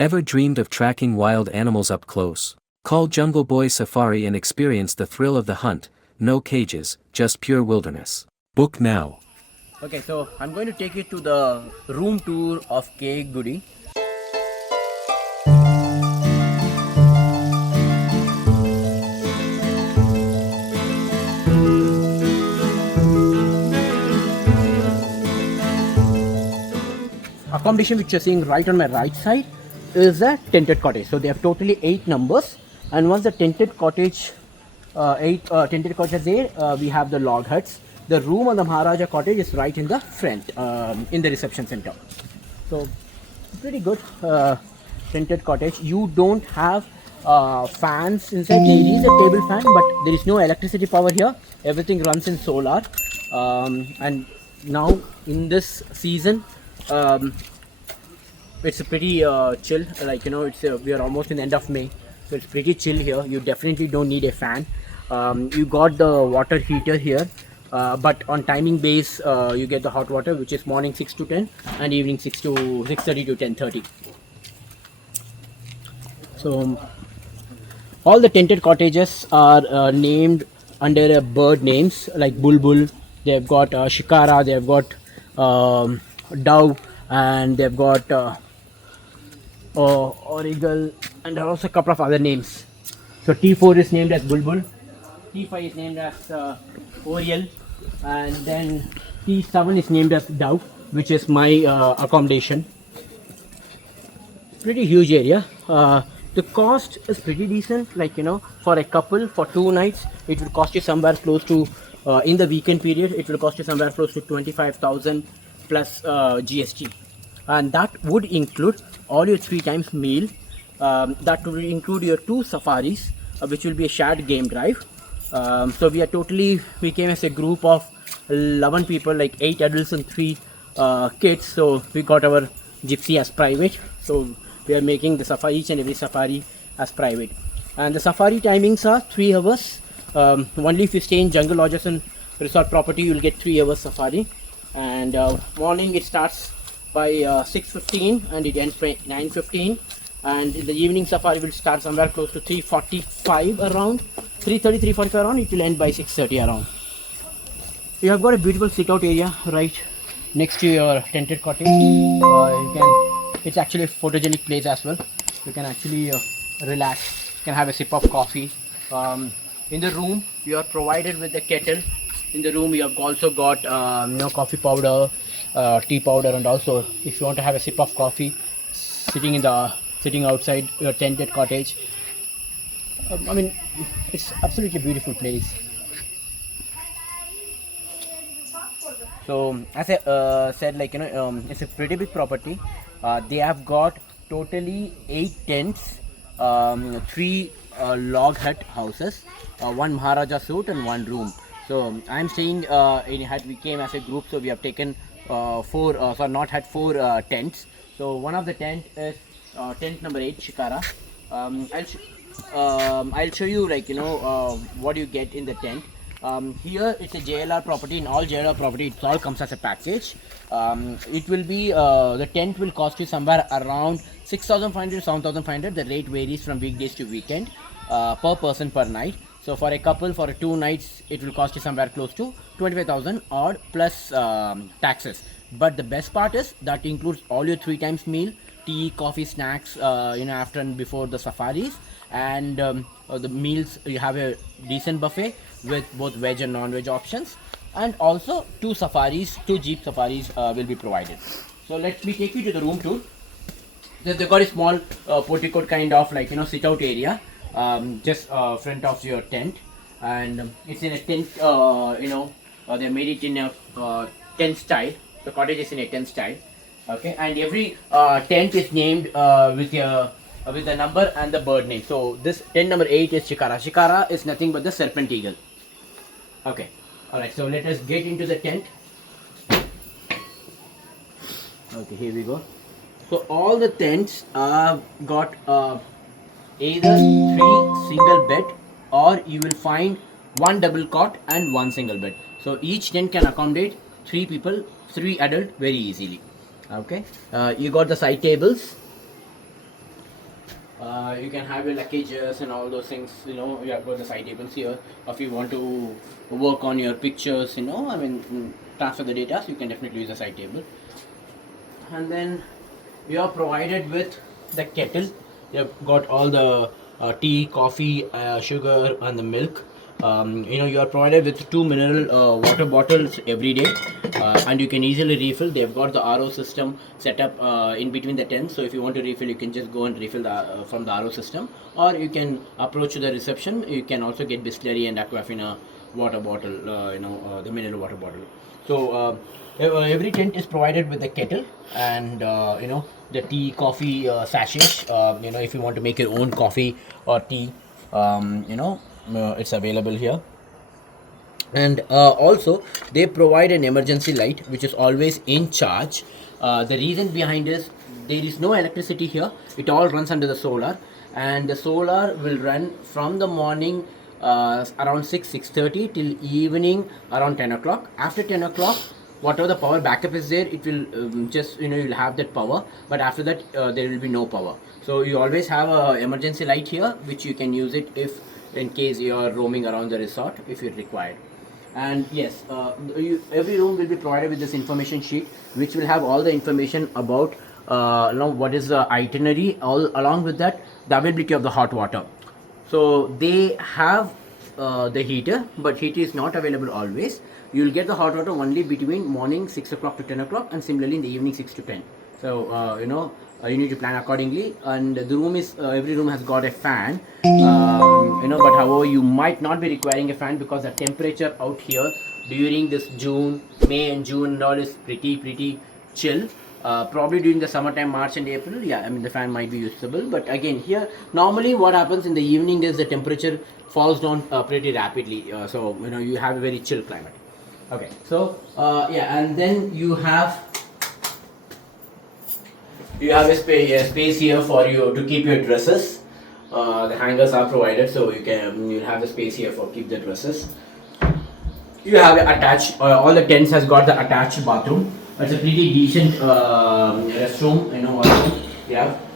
Ever dreamed of tracking wild animals up close? Call Jungle Boy Safari and experience the thrill of the hunt, no cages, just pure wilderness. Book now. Okay, so I'm going to take you to the room tour of K Gudi. Accommodation which you're seeing right on my right side is a tented cottage. So they have totally 8 numbers, and once the tented cottage, eight tented cottages there, we have the log huts. The room on the Maharaja cottage is right in the front, in the reception center. So pretty good tented cottage. You don't have fans inside. There is a table fan, but there is no electricity power here. Everything runs in solar, and now in this season. It's a pretty chill, like it's we are almost in the end of May, so it's pretty chill here. You definitely don't need a fan. You got the water heater here, but on timing base you get the hot water, which is morning 6 to 10 and evening 6:30 to 10:30. So all the tented cottages are named under a bird names like bulbul. They've got shikara, they've got dove, and they've got origal, and there are also a couple of other names. So T4 is named as bulbul, T5 is named as oriel, and then T7 is named as dove, which is my accommodation. Pretty huge area. The cost is pretty decent, like for a couple for 2 nights it will cost you somewhere close to in the weekend period it will cost you somewhere close to 25,000 plus GST, and that would include all your 3 times meal. That will include your 2 safaris, which will be a shared game drive. So we came as a group of 11 people, like 8 adults and 3 kids. So we got our gypsy as private. So we are making the safari, each and every safari as private. And the safari timings are 3 hours. Only if you stay in jungle lodges and resort property, you will get 3 hours safari. And morning it starts by 6:15 and it ends by 9:15. And in the evening safari will start somewhere close to 3:45 around, 3:30, 3:45 around. It will end by 6:30 around. You have got a beautiful sit out area right next to your tented cottage. It's actually a photogenic place as well. You can actually relax. You can have a sip of coffee. In the room you are provided with a kettle. In the room you have also got coffee powder, tea powder, and also if you want to have a sip of coffee sitting outside your tented cottage. I mean, it's absolutely beautiful place. So as I said, it's a pretty big property. They have got totally 8 tents, 3 log hut houses, 1 Maharaja suite, and 1 room. So I'm staying in a hut. We came as a group, so we have taken 4 tents. So one of the tent is tent number 8, Shikara. I'll show you what you get in the tent. Here it's a JLR property. In all JLR property, it all comes as a package. It will be the tent will cost you somewhere around 6,500 to 7,500. The rate varies from weekdays to weekend per person per night. So for a couple for 2 nights, it will cost you somewhere close to 25,000 odd plus taxes. But the best part is that includes all your 3 times meal, tea, coffee, snacks, after and before the safaris, and the meals. You have a decent buffet with both veg and non-veg options, and also 2 jeep safaris will be provided. So let me take you to the room tour. They've got a small portico kind of sit out area just front of your tent, and it's in a tent. They made it in a tent style. The cottage is in a tent style. Okay, and every tent is named with the number and the bird name. So this tent number 8 is Shikara. Shikara is nothing but the serpent eagle. Okay, all right. So let us get into the tent. Okay, here we go. So all the tents got either 3 single bed, or you will find 1 double cot and 1 single bed. So each tent can accommodate 3 people, 3 adult very easily. Okay, you got the side tables. You can have your luggages and all those things. You have got the side tables here. If you want to work on your pictures, transfer the data, so you can definitely use the side table. And then you are provided with the kettle. You have got all the tea, coffee, sugar, and the milk. You are provided with 2 mineral water bottles every day, and you can easily refill. They've got the RO system set up in between the tents, so if you want to refill, you can just go and refill from the RO system, or you can approach the reception. You can also get Bisleri and Aquafina water bottle, the mineral water bottle. So every tent is provided with a kettle and the tea, coffee sachets. If you want to make your own coffee or tea, it's available here. And also they provide an emergency light which is always in charge. The reason behind is there is no electricity here. It all runs under the solar, and the solar will run from the morning around 6:30 till evening around 10 o'clock. After 10 o'clock, whatever the power backup is there, it will just you'll have that power, but after that there will be no power. So you always have a emergency light here which you can use it if in case you are roaming around the resort if it required. And yes, every room will be provided with this information sheet which will have all the information about what is the itinerary. All along with that, the availability of the hot water. So they have the heater, but heater is not available always. You will get the hot water only between morning 6 o'clock to 10 o'clock, and similarly in the evening 6 to 10. So you need to plan accordingly. And the room is every room has got a fan, but however you might not be requiring a fan because the temperature out here during this May and June and all is pretty chill. Probably during the summertime, March and April, the fan might be usable. But again, here normally what happens in the evening is the temperature falls down pretty rapidly. So you have a very chill climate. Okay, so and then you have a space here for you to keep your dresses. The hangers are provided, so you'll have a space here for keep the dresses. You have attached. All the tents has got the attached bathroom. It's a pretty decent restroom. Also.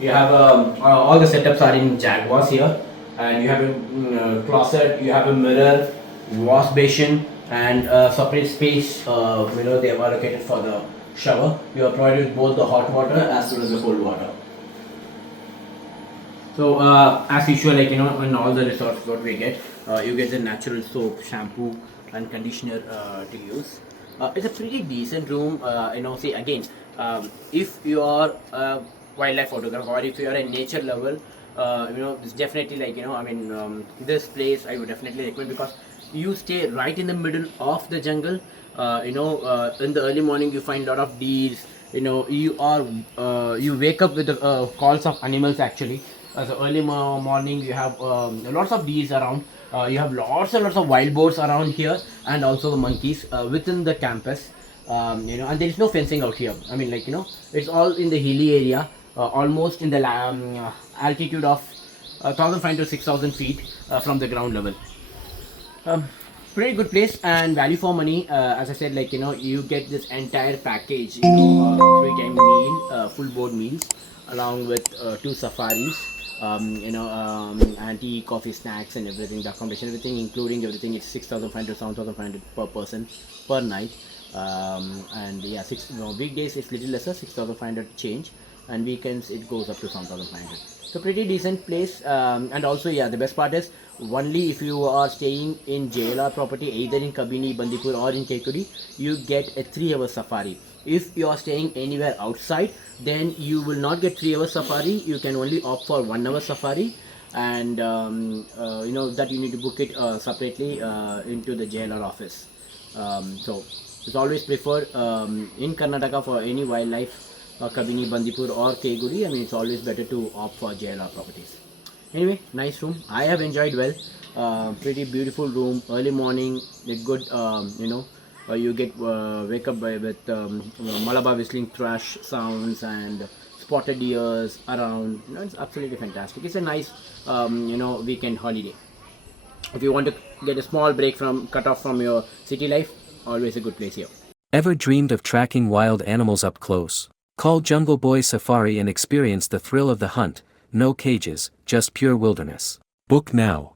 You have all the setups are in Jaguars here, and you have a closet. You have a mirror, wash basin, and separate space. They have allocated for the shower. You are provided with both the hot water as well as the cold water. So as usual, in all the resorts, what we get, you get the natural soap, shampoo, and conditioner to use. It's a pretty decent room. See again, if you are a wildlife photographer or if you are a nature lover, it's definitely this place I would definitely recommend because you stay right in the middle of the jungle. In the early morning you find a lot of deers. You wake up with the calls of animals actually. So early morning you have lots of deers around. You have lots and lots of wild boars around here, and also the monkeys within the campus. And there is no fencing out here. It's all in the hilly area, almost in the altitude of 1,500 to 6,000 feet from the ground level. Pretty good place and value for money. As I said, you get this entire package, 3-time meal, full board meals, along with 2 safaris, and tea, coffee, snacks, and everything. The accommodation, everything, including everything, it's 6,500, 7,500 per person per night. Weekdays it's little lesser, 6,500 change, and weekends it goes up to 7,500. So pretty decent place. And also the best part is only if you are staying in JLR property either in Kabini, Bandipur or in Kekuri, you get a 3-hour safari. If you are staying anywhere outside, then you will not get 3-hour safari. You can only opt for 1-hour safari, and that you need to book it separately into the JLR office. So it's always preferred in Karnataka for any wildlife, Kabini, Bandipur or Keguri. It's always better to opt for JLR properties. Anyway, nice room. I have enjoyed well. Pretty beautiful room. Early morning, with good, you get wake up with Malabar whistling thrush sounds and spotted deers around. It's absolutely fantastic. It's a nice, weekend holiday. If you want to get a small break cut off from your city life, always a good place here. Ever dreamed of tracking wild animals up close? Call Jungle Boy Safari and experience the thrill of the hunt. no cages, just pure wilderness. Book now.